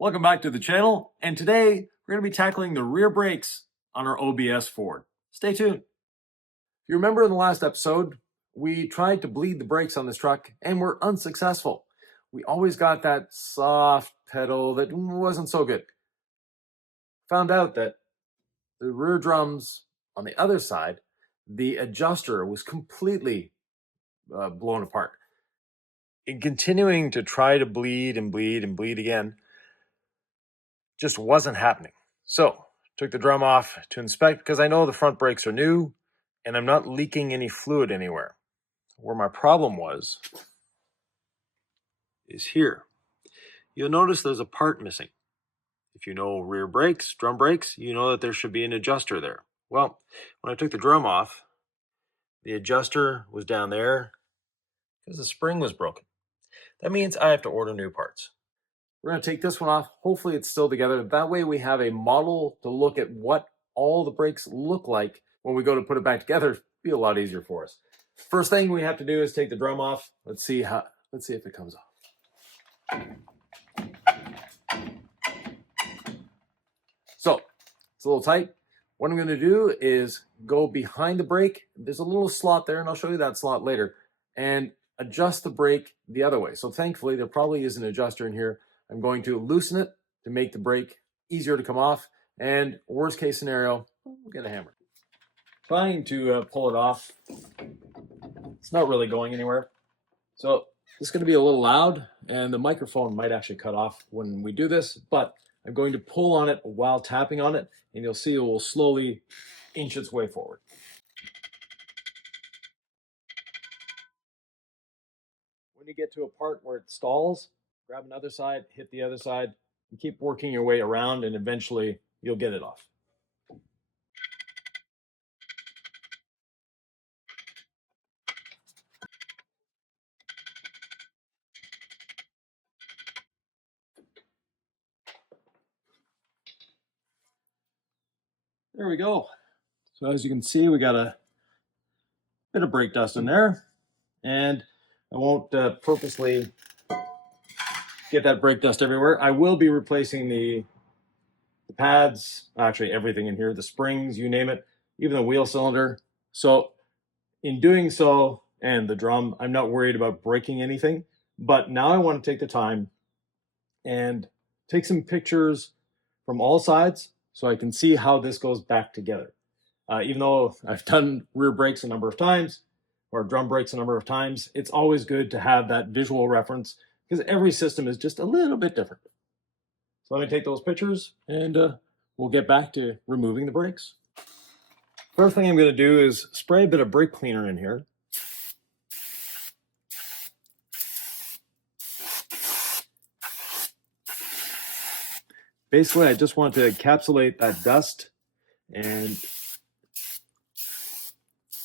Welcome back to the channel, and today we're going to be tackling the rear brakes on our OBS Ford. Stay tuned. If you remember in the last episode, we tried to bleed the brakes on this truck and were unsuccessful. We always got that soft pedal that wasn't so good. Found out that the rear drums on the other side, the adjuster was completely blown apart. In continuing to try to bleed and bleed and bleed again, just wasn't happening. So took the drum off to inspect because I know the front brakes are new and I'm not leaking any fluid anywhere. Where my problem was is here. You'll notice there's a part missing. If you know rear brakes, drum brakes, you know that there should be an adjuster there. Well, when I took the drum off, the adjuster was down there because the spring was broken. That means I have to order new parts. We're going to take this one off. Hopefully it's still together. That way we have a model to look at what all the brakes look like when we go to put it back together. It'll be a lot easier for us. First thing we have to do is take the drum off. Let's see if it comes off. So it's a little tight. What I'm going to do is go behind the brake. There's a little slot there, and I'll show you that slot later, and adjust the brake the other way. So thankfully there probably is an adjuster in here. I'm going to loosen it to make the brake easier to come off, and worst case scenario, we'll get a hammer. Trying to pull it off. It's not really going anywhere. So this is going to be a little loud, and the microphone might actually cut off when we do this, but I'm going to pull on it while tapping on it, and you'll see it will slowly inch its way forward. When you get to a part where it stalls, grab another side, hit the other side, and keep working your way around, and eventually you'll get it off. There we go. So as you can see, we got a bit of brake dust in there, and I won't purposely get that brake dust everywhere. I will be replacing the pads, actually everything in here, the springs, you name it, even the wheel cylinder. So in doing so, and the drum, I'm not worried about breaking anything, but now I want to take the time and take some pictures from all sides so I can see how this goes back together. Even though I've done rear brakes a number of times, or drum brakes a number of times, it's always good to have that visual reference because every system is just a little bit different. So let me take those pictures and we'll get back to removing the brakes. First thing I'm going to do is spray a bit of brake cleaner in here. Basically, I just want to encapsulate that dust and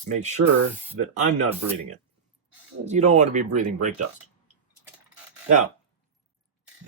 make sure that I'm not breathing it. You don't want to be breathing brake dust. Now,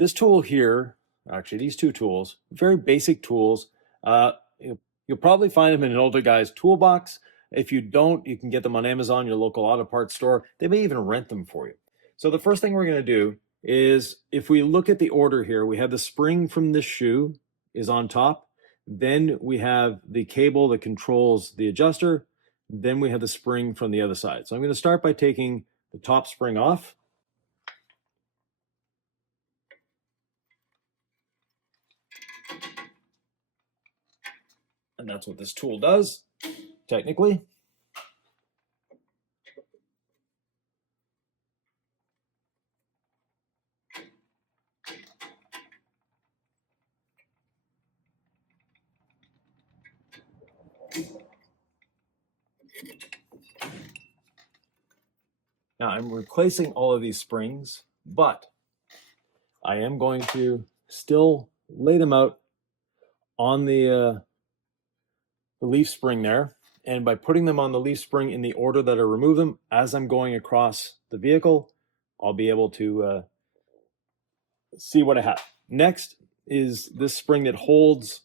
this tool here, actually these two tools, very basic tools. You'll probably find them in an older guy's toolbox. If you don't, you can get them on Amazon, your local auto parts store. They may even rent them for you. So the first thing we're going to do is, if we look at the order here, we have the spring from this shoe is on top. Then we have the cable that controls the adjuster. Then we have the spring from the other side. So I'm going to start by taking the top spring off. And that's what this tool does, technically. Now I'm replacing all of these springs, but I am going to still lay them out on the leaf spring there. And by putting them on the leaf spring in the order that I remove them, as I'm going across the vehicle, I'll be able to see what I have. Next is this spring that holds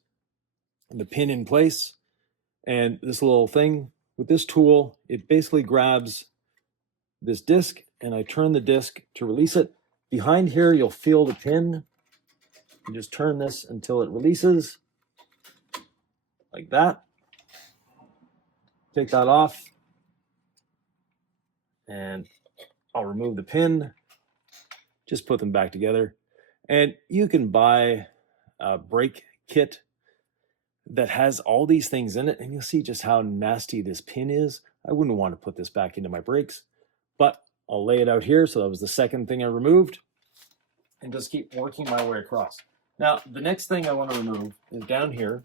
the pin in place. And this little thing, with this tool, it basically grabs this disc and I turn the disc to release it. Behind here, you'll feel the pin. You just turn this until it releases, like that. Take that off, and I'll remove the pin, just put them back together. And you can buy a brake kit that has all these things in it, and you'll see just how nasty this pin is. I wouldn't want to put this back into my brakes, but I'll lay it out here. So that was the second thing I removed, and just keep working my way across. Now, the next thing I want to remove is down here,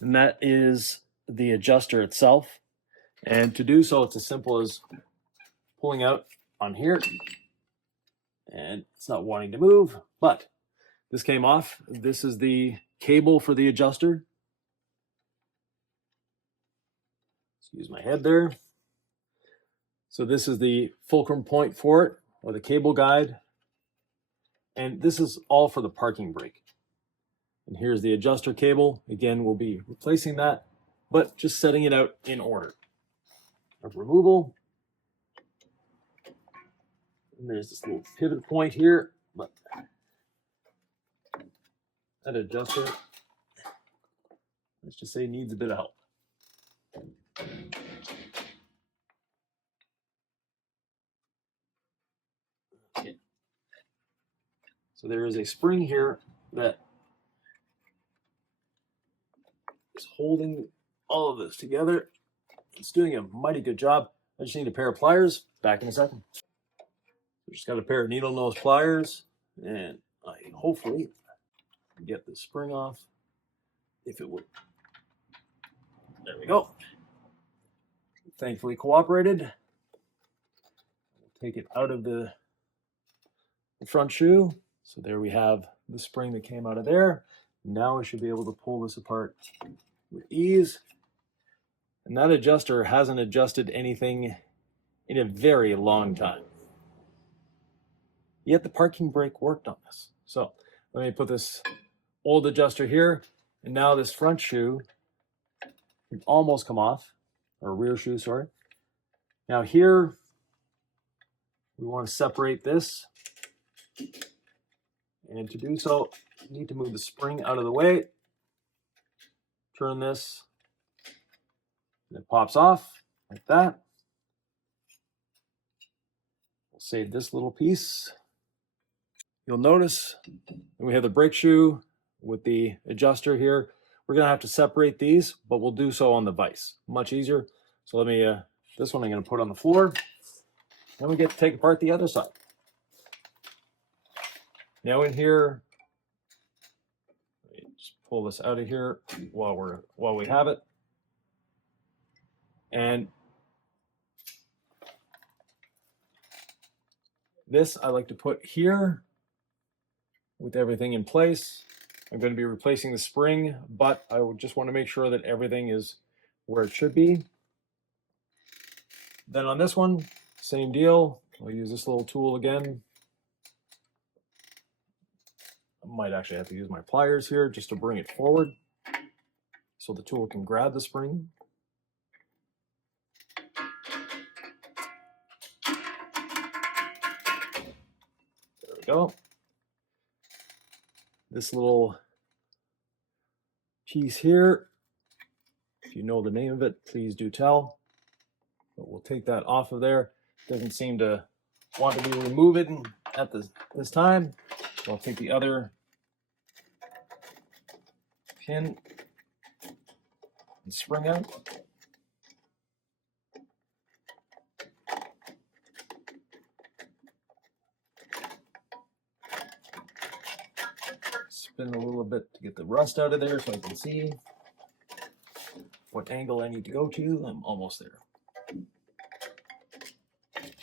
and that is the adjuster itself. And to do so, it's as simple as pulling out on here, and it's not wanting to move, but this came off. This is the cable for the adjuster. Let's use my head there. So this is the fulcrum point for it, or the cable guide. And this is all for the parking brake. And here's the adjuster cable. Again, we'll be replacing that, but just setting it out in order of removal. And there's this little pivot point here, but that adjuster, let's just say, needs a bit of help. Okay. So there is a spring here that is holding all of this together. It's doing a mighty good job. I just need a pair of pliers. Back in a second. Just got a pair of needle nose pliers, and I hopefully get the spring off, if it would. There we go. Thankfully cooperated. We'll take it out of the front shoe. So there we have the spring that came out of there. Now I should be able to pull this apart with ease. And that adjuster hasn't adjusted anything in a very long time. Yet the parking brake worked on this. So let me put this old adjuster here, and now this front shoe can almost come off, or rear shoe, sorry. Now here, we want to separate this. And to do so, you need to move the spring out of the way. Turn this, and it pops off like that. We'll save this little piece. You'll notice we have the brake shoe with the adjuster here. We're going to have to separate these, but we'll do so on the vise. Much easier. So let me, this one I'm going to put on the floor. Then we get to take apart the other side. Now in here, let me just pull this out of here while we have it. And this I like to put here with everything in place. I'm going to be replacing the spring, but I would just want to make sure that everything is where it should be. Then on this one, same deal. I'll use this little tool again. I might actually have to use my pliers here just to bring it forward so the tool can grab the spring. There we go. This little piece here, if you know the name of it, please do tell. But we'll take that off of there. Doesn't seem to want to be removed at this time. So I'll take the other pin and spring out. Spin a little bit to get the rust out of there so I can see what angle I need to go to. I'm almost there.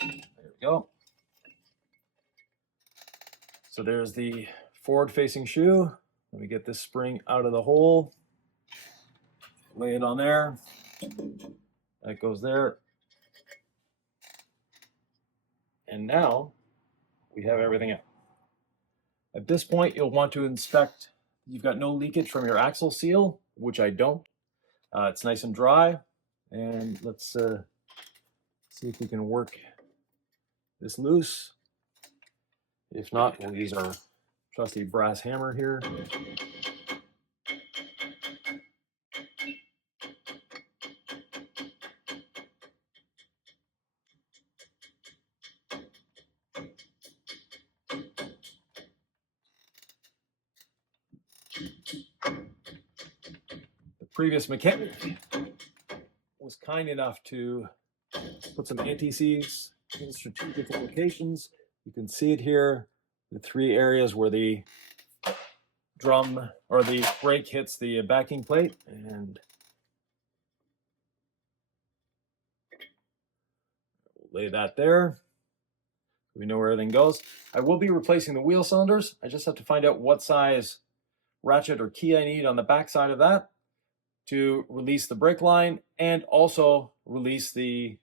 There we go. So there's the forward-facing shoe. Let me get this spring out of the hole. Lay it on there. That goes there. And now we have everything out. At this point, you'll want to inspect. You've got no leakage from your axle seal, which I don't. It's nice and dry. And let's see if we can work this loose. If not, we'll use our trusty brass hammer here. The previous mechanic was kind enough to put some anti-seize in strategic locations. You can see it here, the 3 areas where the drum or the brake hits the backing plate, and we'll lay that there. We know where everything goes. I will be replacing the wheel cylinders. I just have to find out what size ratchet or key I need on the back side of that to release the brake line and also release the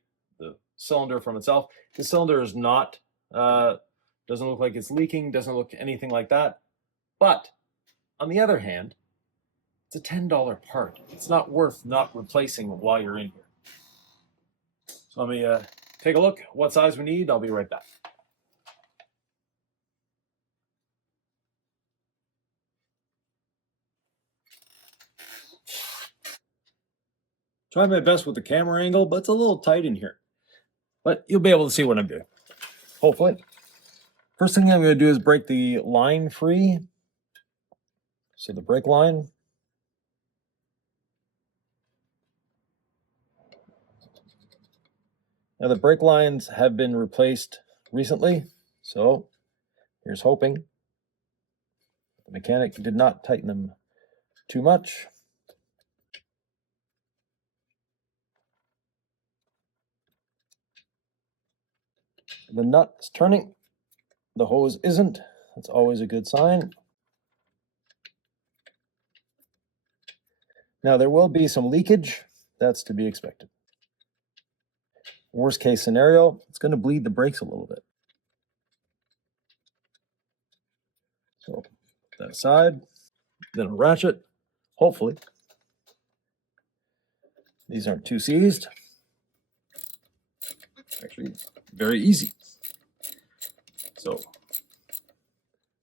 cylinder from itself. The cylinder is not, doesn't look like it's leaking, doesn't look anything like that. But on the other hand, it's a $10 part. It's not worth not replacing while you're in here. So let me take a look what size we need. I'll be right back. Try my best with the camera angle, but it's a little tight in here. But you'll be able to see what I'm doing, hopefully. First thing I'm going to do is break the line free. So the brake line. Now the brake lines have been replaced recently, so here's hoping. The mechanic did not tighten them too much. The nut is turning, the hose isn't. That's always a good sign. Now there will be some leakage, that's to be expected. Worst case scenario, it's going to bleed the brakes a little bit. So that aside, then a ratchet, hopefully. These aren't too seized. Actually, very easy. So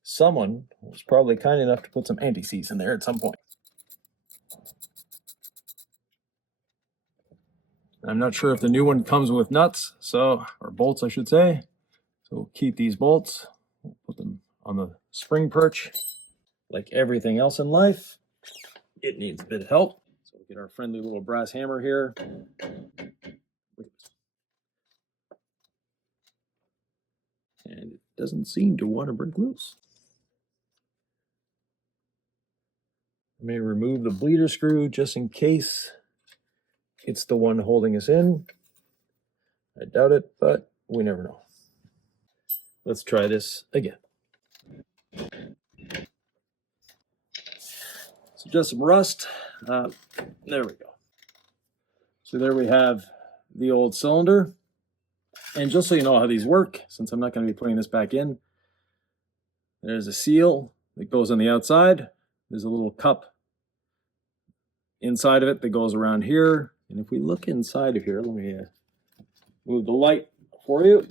someone was probably kind enough to put some anti-seize in there at some point. I'm not sure if the new one comes with nuts, or bolts, I should say. So we'll keep these bolts, we'll put them on the spring perch. Like everything else in life, it needs a bit of help. So we'll get our friendly little brass hammer here. And it doesn't seem to want to break loose. I may remove the bleeder screw just in case it's the one holding us in. I doubt it, but we never know. Let's try this again. So just some rust. There we go. So there we have the old cylinder. And just so you know how these work, since I'm not going to be putting this back in, there's a seal that goes on the outside. There's a little cup inside of it that goes around here. And if we look inside of here, let me move the light for you.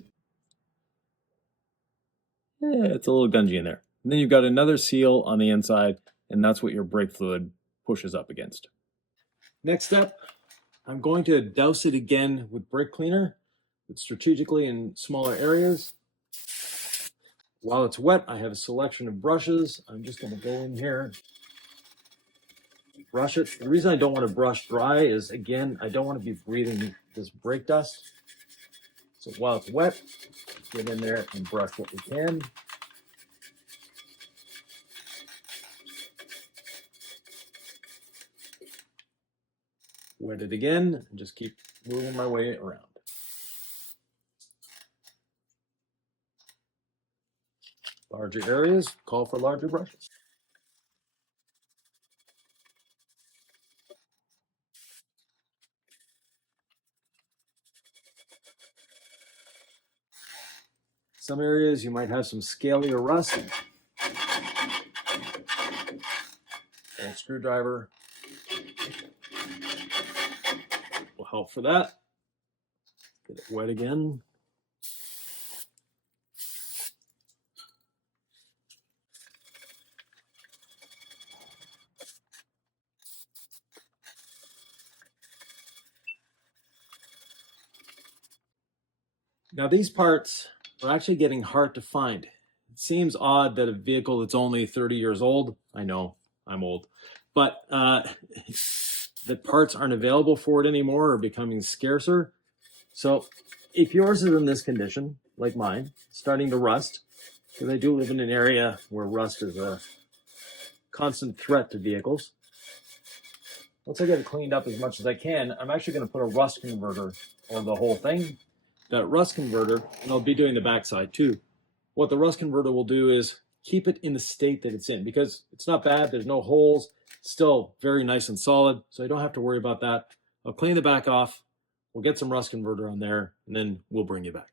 Yeah, it's a little gungy in there. And then you've got another seal on the inside, and that's what your brake fluid pushes up against. Next step, I'm going to douse it again with brake cleaner, but strategically in smaller areas. While it's wet, I have a selection of brushes. I'm just going to go in here, brush it. The reason I don't want to brush dry is, again, I don't want to be breathing this brake dust. So while it's wet, get in there and brush what we can. Wet it again, and just keep moving my way around. Larger areas call for larger brushes. Some areas you might have some scaly or rust. And screwdriver will help for that. Get it wet again. Now these parts are actually getting hard to find. It seems odd that a vehicle that's only 30 years old, I know I'm old, but the parts aren't available for it anymore or becoming scarcer. So if yours is in this condition, like mine, starting to rust, because I do live in an area where rust is a constant threat to vehicles, once I get it cleaned up as much as I can, I'm actually going to put a rust converter on the whole thing. That rust converter, and I'll be doing the backside too. What the rust converter will do is keep it in the state that it's in, because it's not bad, there's no holes, it's still very nice and solid, so I don't have to worry about that. I'll clean the back off, we'll get some rust converter on there, and then we'll bring you back.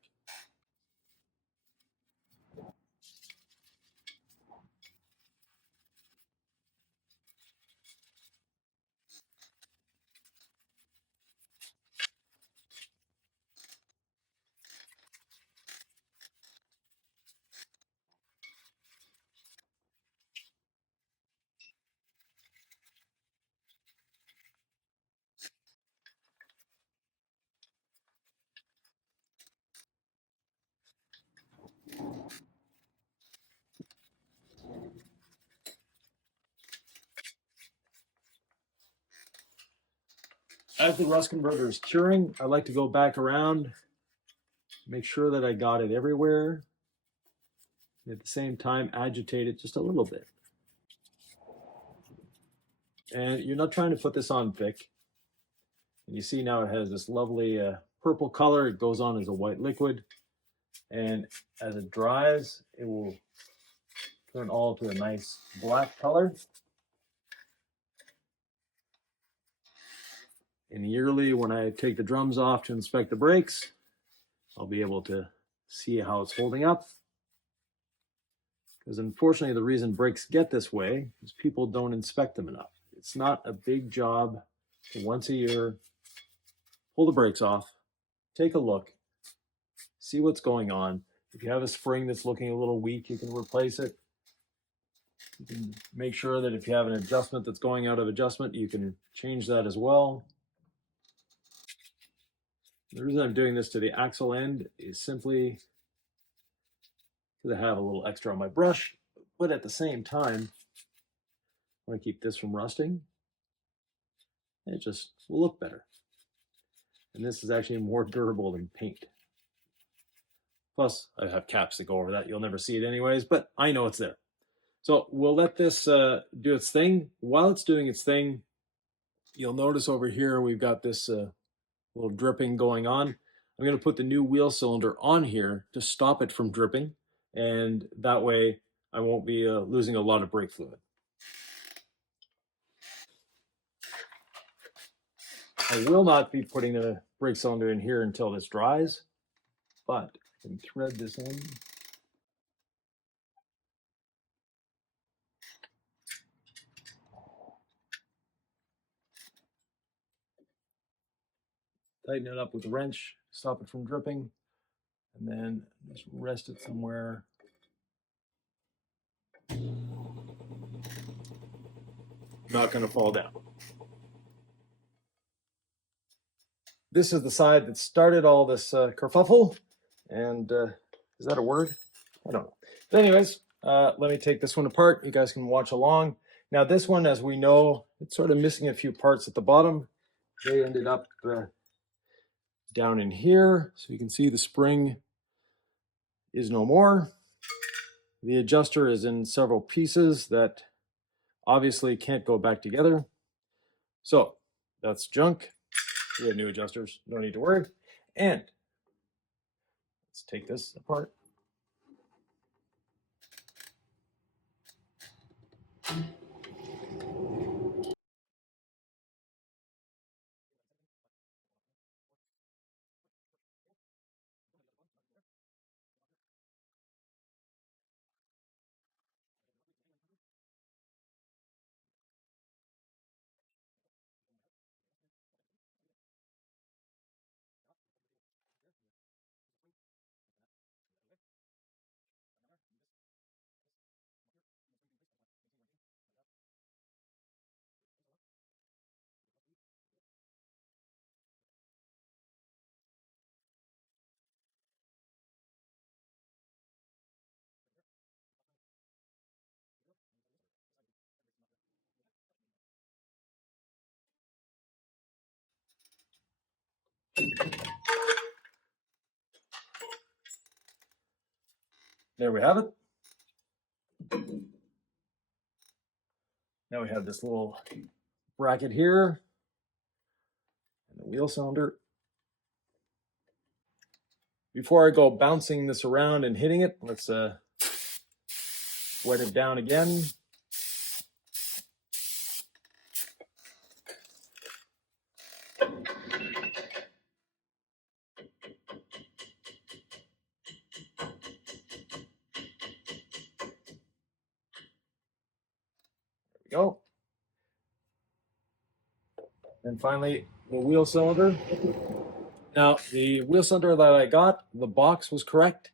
As the rust converter is curing, I like to go back around, make sure that I got it everywhere, and at the same time agitate it just a little bit. And you're not trying to put this on thick. And you see now it has this lovely purple color. It goes on as a white liquid. And as it dries, it will turn all to a nice black color. And yearly, when I take the drums off to inspect the brakes, I'll be able to see how it's holding up. Because unfortunately, the reason brakes get this way is people don't inspect them enough. It's not a big job to once a year pull the brakes off, take a look, see what's going on. If you have a spring that's looking a little weak, you can replace it. You can make sure that if you have an adjustment that's going out of adjustment, you can change that as well. The reason I'm doing this to the axle end is simply because I have a little extra on my brush, but at the same time, I want to keep this from rusting. It just will look better. And this is actually more durable than paint. Plus, I have caps that go over that. You'll never see it anyways, but I know it's there. So we'll let this do its thing. While it's doing its thing, you'll notice over here we've got this little dripping going on. I'm going to put the new wheel cylinder on here to stop it from dripping, and that way I won't be losing a lot of brake fluid. I will not be putting the brake cylinder in here until this dries, but I can thread this in. Tighten it up with a wrench, stop it from dripping, and then just rest it somewhere. Not going to fall down. This is the side that started all this kerfuffle, and is that a word? I don't know. But anyways, let me take this one apart. You guys can watch along. Now this one, as we know, it's sort of missing a few parts at the bottom. They ended up down in here, so you can see the spring is no more. The adjuster is in several pieces that obviously can't go back together. So that's junk. We have new adjusters, no need to worry. And let's take this apart. There we have it. Now we have this little bracket here and the wheel cylinder. Before I go bouncing this around and hitting it, let's wet it down again. There we go. And finally, the wheel cylinder. Now, the wheel cylinder that I got, the box was correct.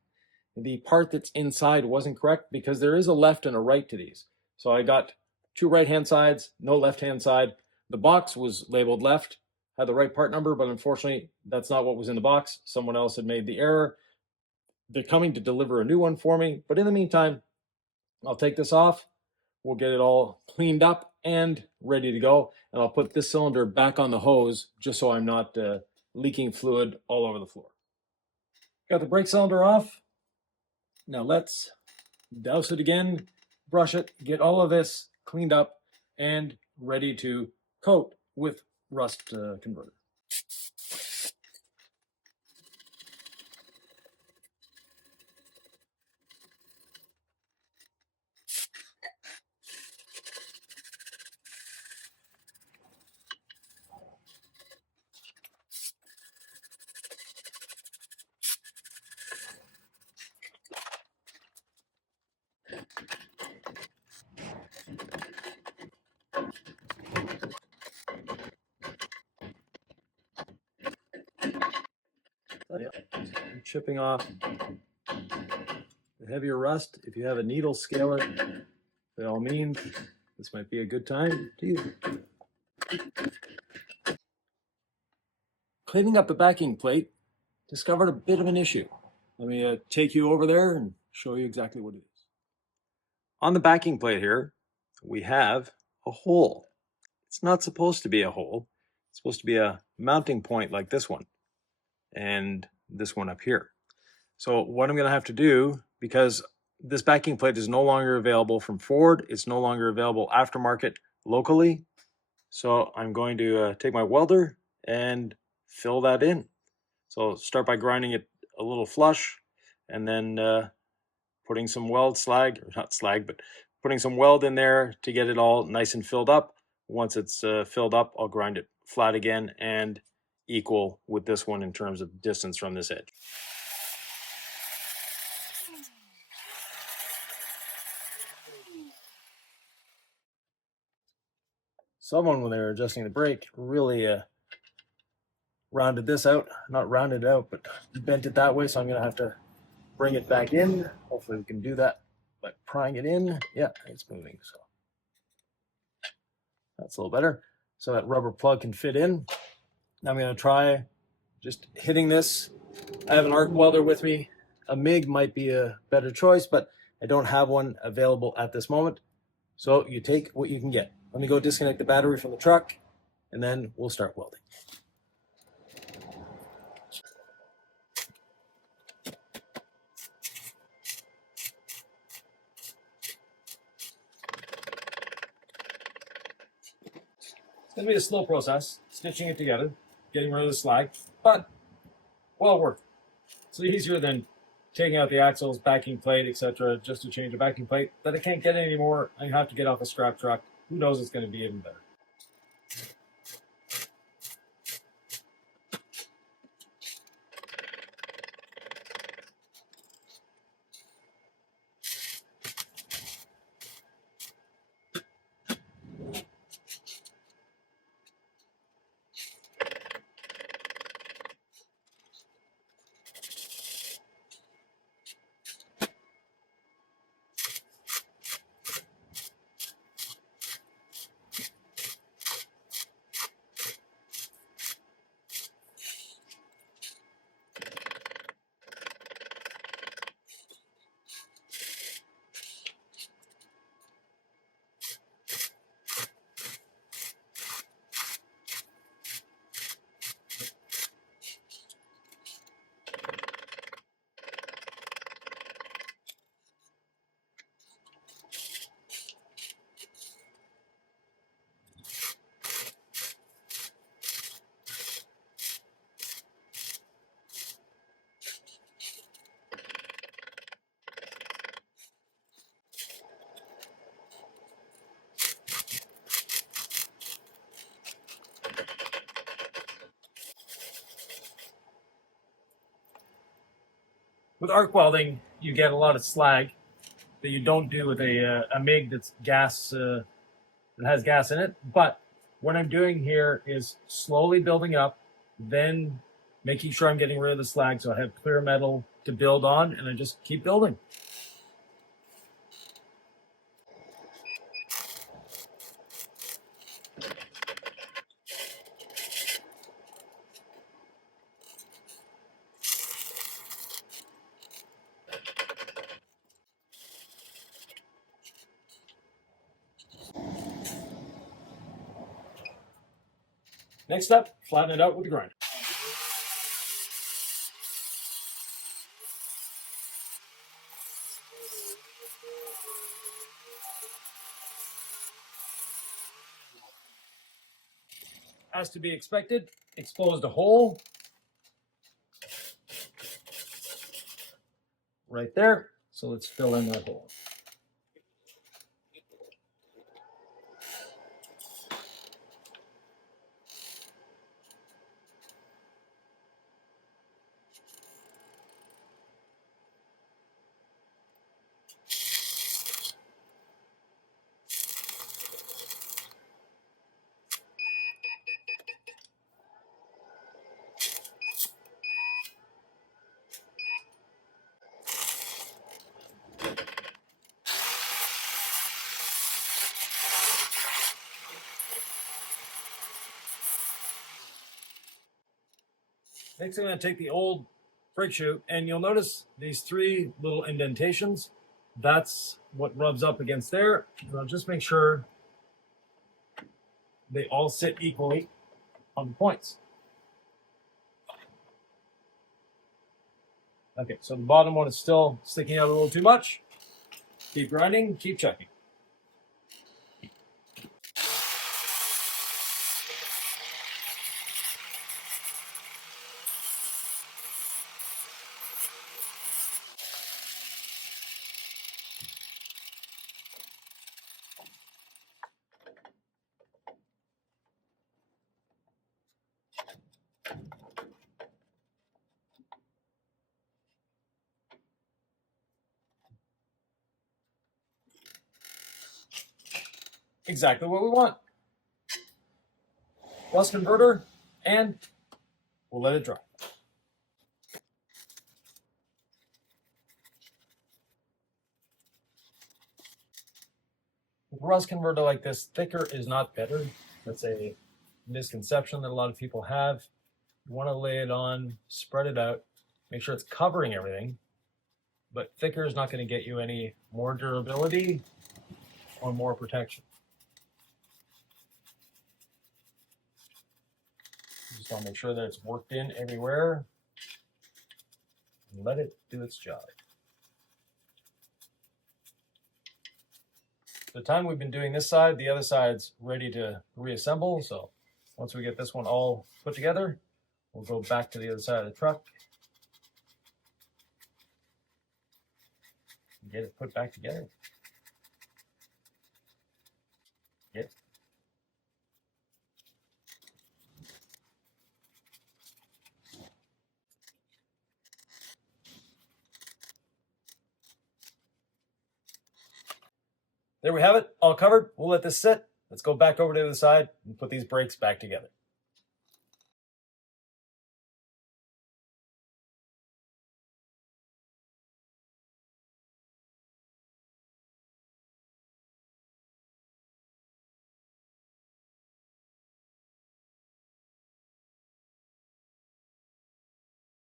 The part that's inside wasn't correct because there is a left and a right to these. So I got 2 right-hand sides, no left-hand side. The box was labeled left, had the right part number, but unfortunately, that's not what was in the box. Someone else had made the error. They're coming to deliver a new one for me. But in the meantime, I'll take this off. We'll get it all cleaned up and ready to go. And I'll put this cylinder back on the hose just so I'm not leaking fluid all over the floor. Got the brake cylinder off. Now let's douse it again, brush it, get all of this cleaned up and ready to coat with rust converter. I'm chipping off the heavier rust. If you have a needle scaler, by all means, this might be a good time to use it. Cleaning up the backing plate, discovered a bit of an issue. Let me take you over there and show you exactly what it is. On the backing plate here, we have a hole. It's not supposed to be a hole. It's supposed to be a mounting point like this one and this one up here. So what I'm going to have to do, because this backing plate is no longer available from Ford, it's no longer available aftermarket locally, so I'm going to take my welder and fill that in. So start by grinding it a little flush and then putting some weld slag, or not slag, but putting some weld in there to get it all nice and filled up. Once it's filled up, I'll grind it flat again and equal with this one in terms of distance from this edge. Someone, when they were adjusting the brake, really rounded this out. Not rounded it out, but bent it that way, so I'm going to have to bring it back in. Hopefully we can do that by prying it in. Yeah, it's moving, so that's a little better. So that rubber plug can fit in. Now I'm going to try just hitting this. I have an arc welder with me. A MIG might be a better choice, but I don't have one available at this moment. So you take what you can get. Let me go disconnect the battery from the truck, and then we'll start welding. It's going to be a slow process, stitching it together, getting rid of the slag, but well worth it. It's easier than taking out the axles, backing plate, etc., just to change a backing plate that I can't get anymore. I have to get off a scrap truck. Who knows, it's going to be even better. With arc welding, you get a lot of slag that you don't do with a MIG that's gas, that has gas in it. But what I'm doing here is slowly building up, then making sure I'm getting rid of the slag so I have clear metal to build on, and I just keep building. Next up, flatten it out with the grinder. As to be expected, exposed a hole right there. So let's fill in that hole. Next, I'm going to take the old brake shoe, and you'll notice these 3 little indentations. That's what rubs up against there. And I'll just make sure they all sit equally on the points. Okay, so the bottom one is still sticking out a little too much. Keep grinding, keep checking. Exactly what we want. Bus converter, and we'll let it dry. With a rust converter like this, thicker is not better. That's a misconception that a lot of people have. You want to lay it on, spread it out, make sure it's covering everything, but thicker is not going to get you any more durability or more protection. You just want to make sure that it's worked in everywhere and let it do its job. The time we've been doing this side, the other side's ready to reassemble. So once we get this one all put together, we'll go back to the other side of the truck and get it put back together. Yep. There we have it, all covered. We'll let this sit. Let's go back over to the other side and put these brakes back together.